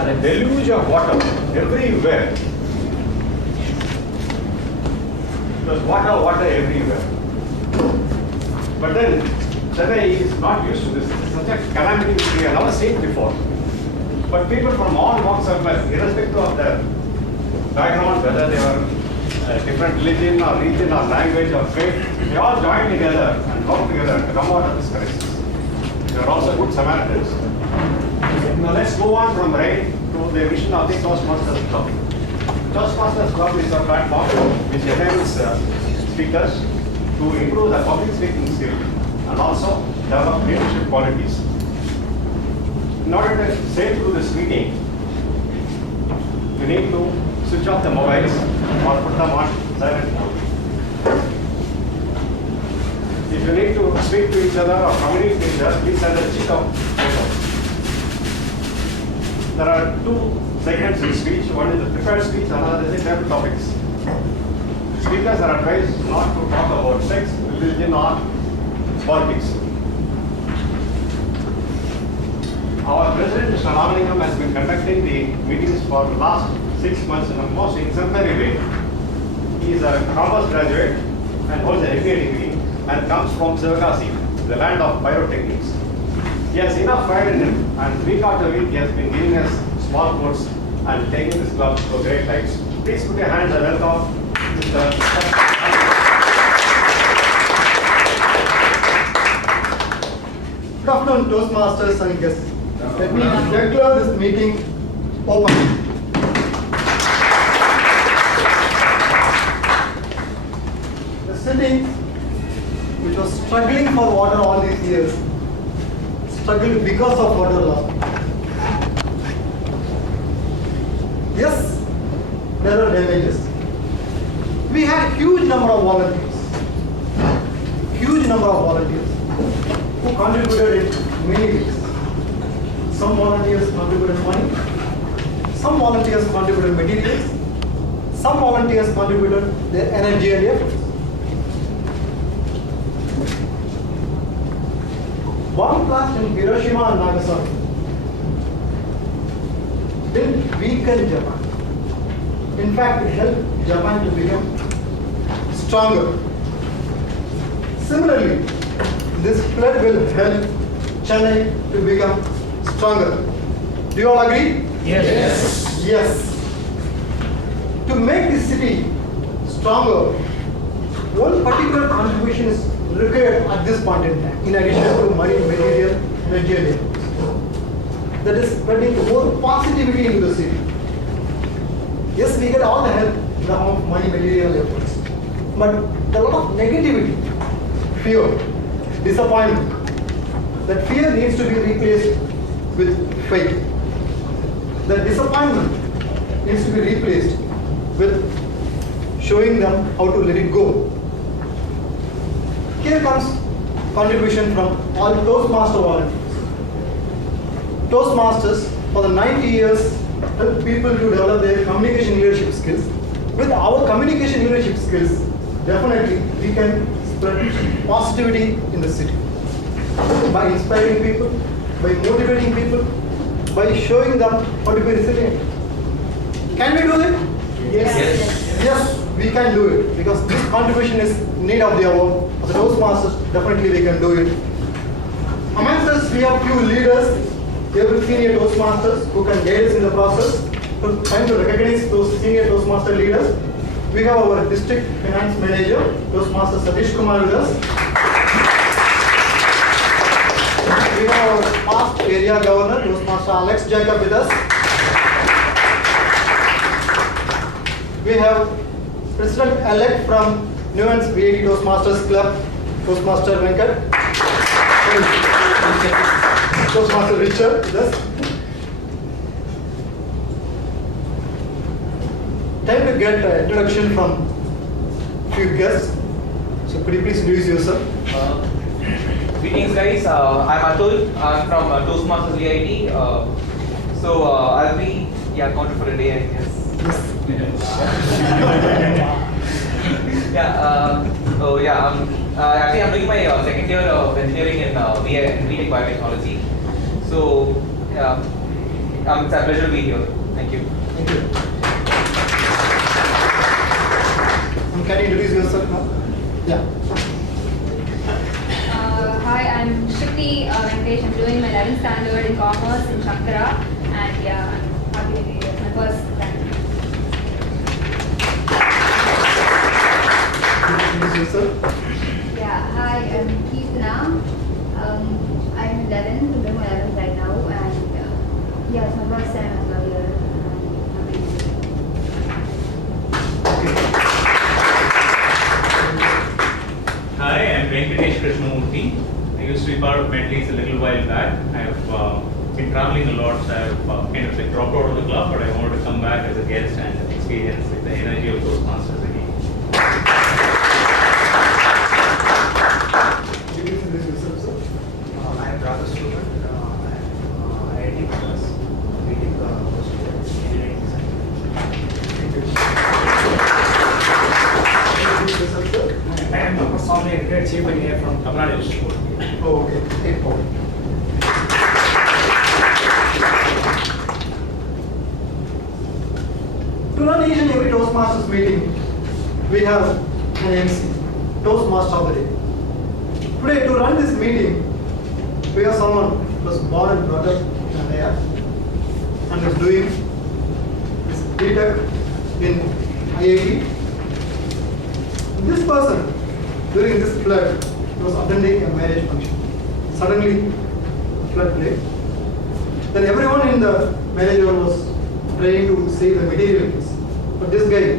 and a deluge of water everywhere. There was water everywhere. But then Chennai is not used to this. It's such a calamity which we have never seen before. But people from all walks of life, irrespective of their background, whether they were different religion or language or faith, they all joined together and worked together to come out of this crisis. They are also good Samaritans. Now let's go on from rain to the mission of the Toastmasters Club. Toastmasters Club is a platform which enables speakers to improve their public speaking skill and also develop leadership qualities. In order to sail through this meeting, we need to switch off the mobiles or put them on silent mode. If you need to speak to each other or communicate with each other, please send a check out. There are two segments in speech. One is the prepared speech, another is the table topics. Speakers are advised not to talk about sex, religion, or politics. Our President, Mr. Ramalingam, has been conducting the meetings for the last 6 months in a most exemplary way. He is a commerce graduate and holds an MBA degree and comes from Sivakasi, the land of pyrotechnics. He has enough pride in him, and week after week he has been giving us small quotes and taking this club to great heights. Please put your hands and welcome Mr. Good afternoon, Toastmasters and guests. Let me declare this meeting open. The city, which was struggling for water all these years, struggled because of water loss. Yes, there are damages. We had huge number of volunteers who contributed in many ways. Some volunteers contributed money, some volunteers contributed materials, some volunteers contributed their energy and efforts. Bomb blast in Hiroshima and Nagasaki didn't weaken Japan. In fact, it helped Japan to become stronger. Similarly, this flood will help Chennai to become stronger. Do you all agree? Yes. Yes. To make the city stronger, one particular contribution is required at this point in time, in addition to money, material, energy, and efforts. That is spreading more positivity into the city. Yes, we get all the help in the form of money, material, and efforts. But there are a lot of negativity, fear, disappointment. That fear needs to be replaced with faith. The disappointment needs to be replaced with showing them how to let it go. Here comes contribution from all Toastmaster volunteers. Toastmasters for the 90 years help people to develop their communication leadership skills. With our communication leadership skills, definitely we can spread positivity in the city. By inspiring people, by motivating people, by showing them how to be resilient. Can we do it? Yes, we can do it because this contribution is need of the hour. As a Toastmasters, definitely we can do it. Amongst us, we have few leaders, every senior Toastmasters who can guide us in the process. So, time to recognize those senior Toastmaster leaders. We have our district finance manager, Toastmaster Satish Kumar with us. We have our past area governor, Toastmaster Alex Jacob with us. We have President-elect from Nuance VAT Toastmasters Club, Toastmaster Venkat. Toastmaster Richard with us. Time to get an introduction from few guests. So could you please introduce yourself? Greetings guys, I'm Atul, I'm from Toastmasters VIT. I'll be accounted for a day, I guess. Actually I'm doing my second year of engineering in BTech Biotechnology. It's a pleasure to be here. Thank you. Thank you. Can you introduce yourself now? Yeah. Hi, I'm Shruti Venkatesh. I'm doing my 11th standard in commerce in Shankara, and yeah, I'm happy to be here. It's my first time. Introduce yourself. Yeah, hi, I'm Keertana. I'm 11th, I'm doing my 11th right now, and yeah, it's my first time as well here. I'm happy to be here. Hi, I'm Venkatesh Krishnamurthy. I used to be part of Medley a little while back. I have been traveling a lot, so I have kind of like dropped out of the club, but I wanted to come back as a guest and experience like, the energy of those masters again. Introduce yourself, sir. I am Radha student. I am IIT Madras, reading engineering design. Introduce yourself, sir. I am Dr. Swami, a great chief engineer from Tamil Nadu Institute. Oh, okay. Take forward. To run each and every Toastmasters meeting, we have an MC, Toastmaster of the day. Today, to run this meeting, we have someone who was born and brought up in Alaya and is doing his B.Tech in IIT. This person, during this flood, was attending a marriage function. Suddenly, flood played. Then everyone in the marriage hall was trying to save the material things. But this guy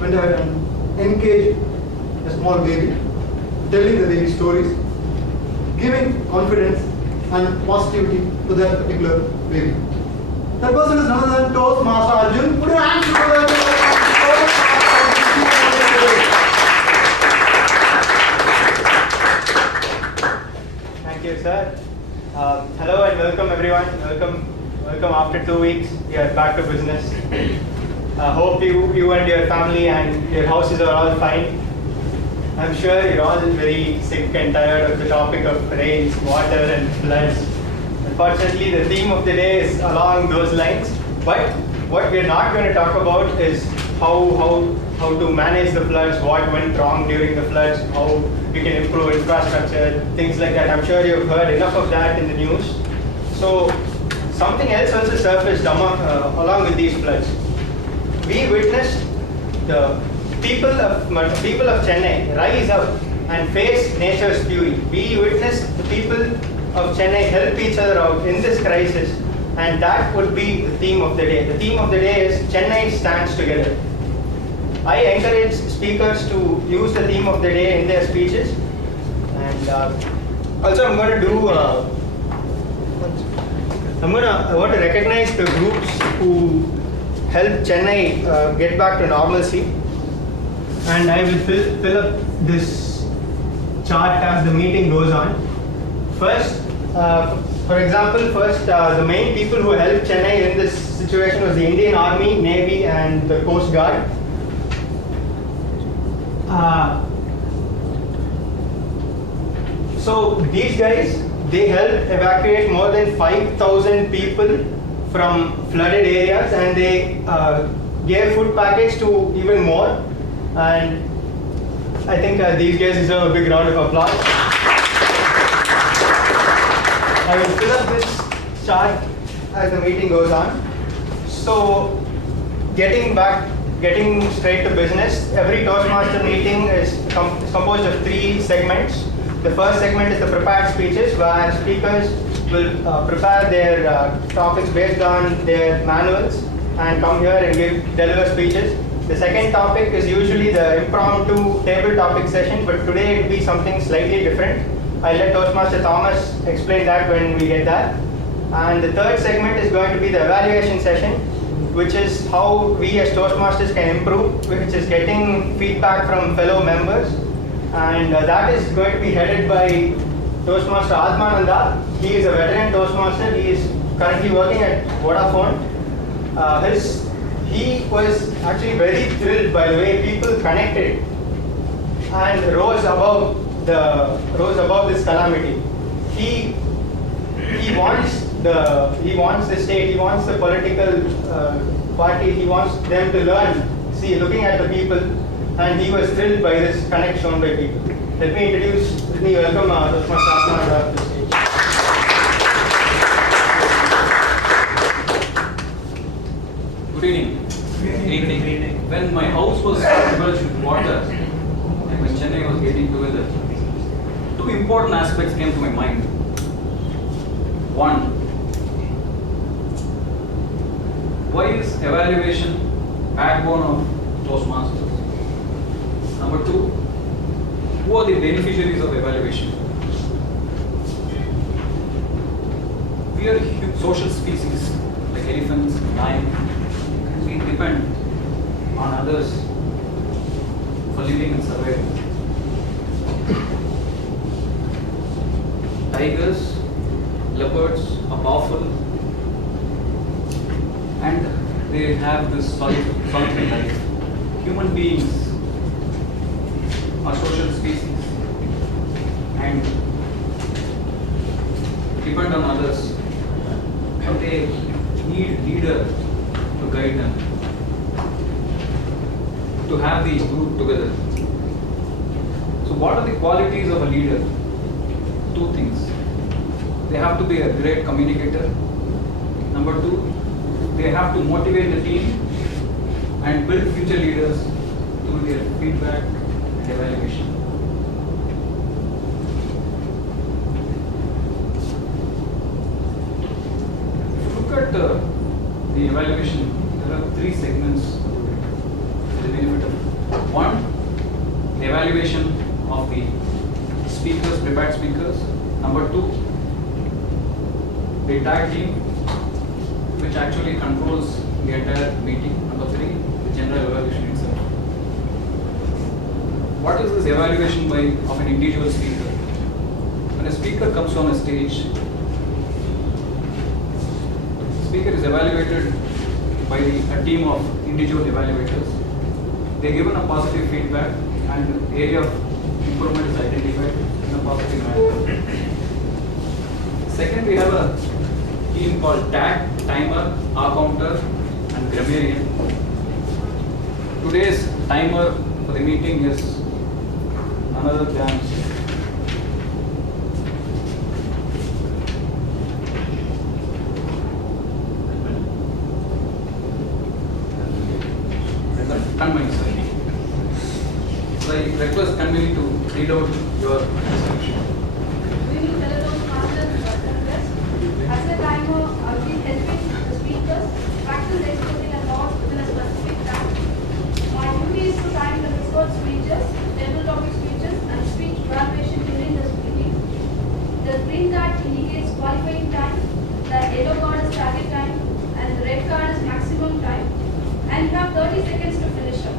went ahead and engaged a small baby, telling the baby stories, giving confidence and positivity to that particular baby. That person is none other than Toastmaster Arjun. Put your hands together. Thank you, sir. Hello and welcome everyone. Welcome after 2 weeks. We are back to business. Hope you and your family and your houses are all fine. I'm sure you're all very sick and tired of the topic of rains, water and floods. Unfortunately, the theme of the day is along those lines. But what we're not going to talk about is how to manage the floods, what went wrong during the floods, how we can improve infrastructure, things like that. I'm sure you've heard enough of that in the news. So something else also surfaced along with these floods. We witnessed the people of Chennai rise up and face nature's fury. We witnessed the people of Chennai help each other out in this crisis, and that would be the theme of the day. The theme of the day is Chennai stands together. I encourage speakers to use the theme of the day in their speeches, and also I want to recognize the groups who helped Chennai get back to normalcy, and I will fill up this chart as the meeting goes on. First, for example, the main people who helped Chennai in this situation was the Indian Army, Navy, and the Coast Guard. So these guys, they helped evacuate more than 5,000 people from flooded areas, and they gave food package to even more. And I think these guys deserve a big round of applause. I will fill up this chart as the meeting goes on. So, getting straight to business, every Toastmaster meeting is composed of 3 segments. The first segment is the prepared speeches, where speakers will prepare their topics based on their manuals and come here and deliver speeches. The second topic is usually the impromptu table topic session, but today it will be something slightly different. I'll let Toastmaster Thomas explain that when we get that. And the third segment is going to be the evaluation session, which is how we as Toastmasters can improve, which is getting feedback from fellow members. And that is going to be headed by Toastmaster Atmananda. He is a veteran Toastmaster. He is currently working at Vodafone. He was actually very thrilled by the way people connected and rose above this calamity. He wants he wants the state, he wants the political party, he wants them to learn, see, looking at the people, and he was thrilled by this connect shown by people. Let me welcome Dr. Sasana to the stage. Good evening. Good evening. When my house was submerged with water, and when Chennai was getting together, two important aspects came to my mind. One, why is evaluation backbone of Toastmasters? Number two, who are the beneficiaries of evaluation? We are social species like elephants, lions. We depend on others for living and surviving. Tigers, leopards are powerful and they have this solitary life. Human beings are social species and depend on others, but they need leader to guide them, to have the group together. So what are the qualities of a leader? Two things. They have to be a great communicator. Number two, they have to motivate the team and build future leaders through their feedback and evaluation. If you look at the evaluation, there are three segments to the benefit of. One, the evaluation of the speakers, prepared speakers. Number two, the entire team, which actually controls the entire meeting. Number three, the general evaluation itself. What is this evaluation of an individual speaker? When a speaker comes on a stage, the speaker is evaluated by a team of individual evaluators. They are given a positive feedback and the area of improvement is identified in a positive manner. Second, we have a team called TAG, timer, R-counter and grammarian. Today's timer for the meeting is another than Kanmani, sorry. So I request Kanmani to read out your description. As a timer, I'll be helping the speakers practice exposing a thought within a specific time. My duty is to time the expert speeches, table topic speeches, and speech evaluation during the speaking. The green card indicates qualifying time, the yellow card is target time, and the red card is maximum time. And you have 30 seconds to finish up.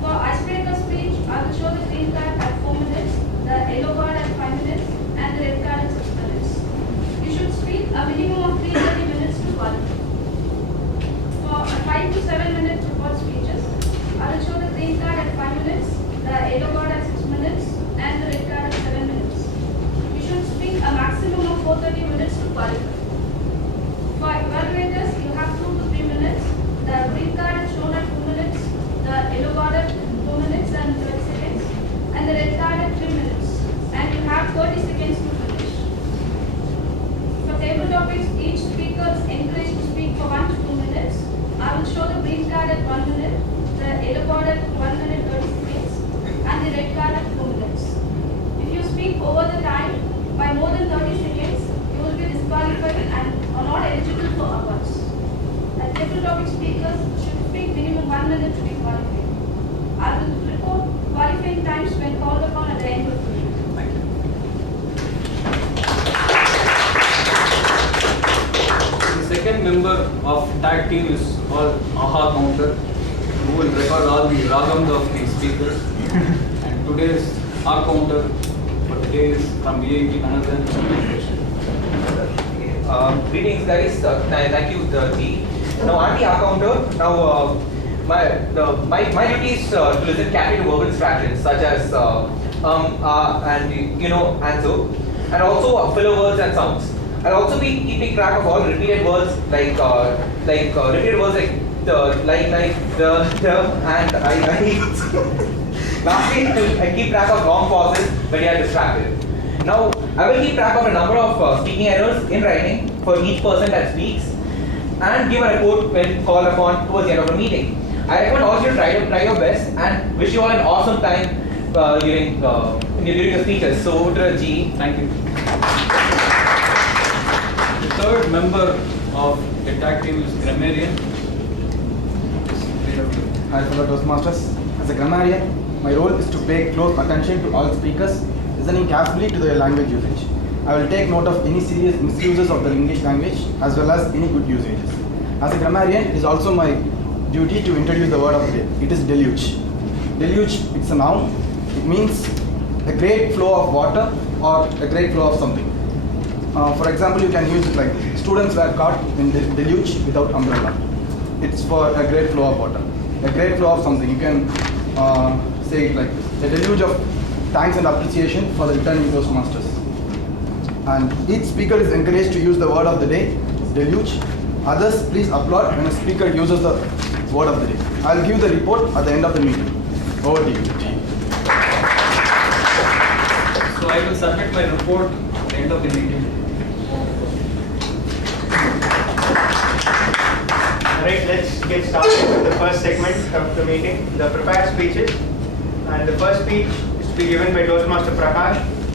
For icebreaker speech, I will show the green card at 4 minutes, the yellow card at 5 minutes, and the red card at 6 minutes. You should speak a minimum of 330 minutes to qualify. For 5 to 7 minute report speeches, I will show the green card at 5 minutes, the yellow card at 6 minutes, and the red card at 7 minutes. You should speak a maximum of 430 minutes to qualify. For evaluators, you have 2 to 3 minutes. The green card is shown at 2 minutes, the yellow card at 2 minutes and 30 seconds, and the red card at 3 minutes. And you have 30 seconds to finish. For table topics, each speaker is encouraged to speak for 1 to 2 minutes. I will show the green card at 1 minute, the yellow card at 1 minute 30 seconds, and the red card at 2 minutes. If you speak over the time by more than 30 seconds, you will be disqualified and are not eligible for awards. And table topic speakers should speak minimum 1 minute to be qualified. I will report qualifying times when called upon at the end of the meeting. Thank you. The second member of tag team is called AHA counter, who will record all the ragams of the speakers. And today's R counter for the day is from VIT Another. Greetings, guys. Thank you, the team. Now, I'm the accounter. Now, my duty is to listen carefully to verbal distractions such as and and so, and also filler words and sounds. I'll also be keeping track of all repeated words repeated words like the, and I. Lastly, I keep track of long pauses when you are distracted. Now, I will keep track of a number of speaking errors in writing for each person that speaks, and give a report when called upon towards the end of the meeting. I recommend all of you to try your best, and wish you all an awesome time during the speeches. So, to G. Thank you. The third member of the tag team is grammarian. Hi fellow Toastmasters. As a grammarian, my role is to pay close attention to all speakers, listening carefully to their language usage. I will take note of any serious misuses of the English language as well as any good usages. As a grammarian, it is also my duty to introduce the word of the day. It is deluge. Deluge, it's a noun. It means a great flow of water or a great flow of something. For example, you can use it like this. Students were caught in the deluge without umbrella. It's for a great flow of water. A great flow of something. You can say it like this. A deluge of thanks and appreciation for the returning Toastmasters. And each speaker is encouraged to use the word of the day, deluge. Others, please applaud when a speaker uses the word of the day. I'll give the report at the end of the meeting. Over to you. So I will submit my report at the end of the meeting. Alright, let's get started with the first segment of the meeting, the prepared speeches. And the first speech is to be given by Toastmaster Prakash.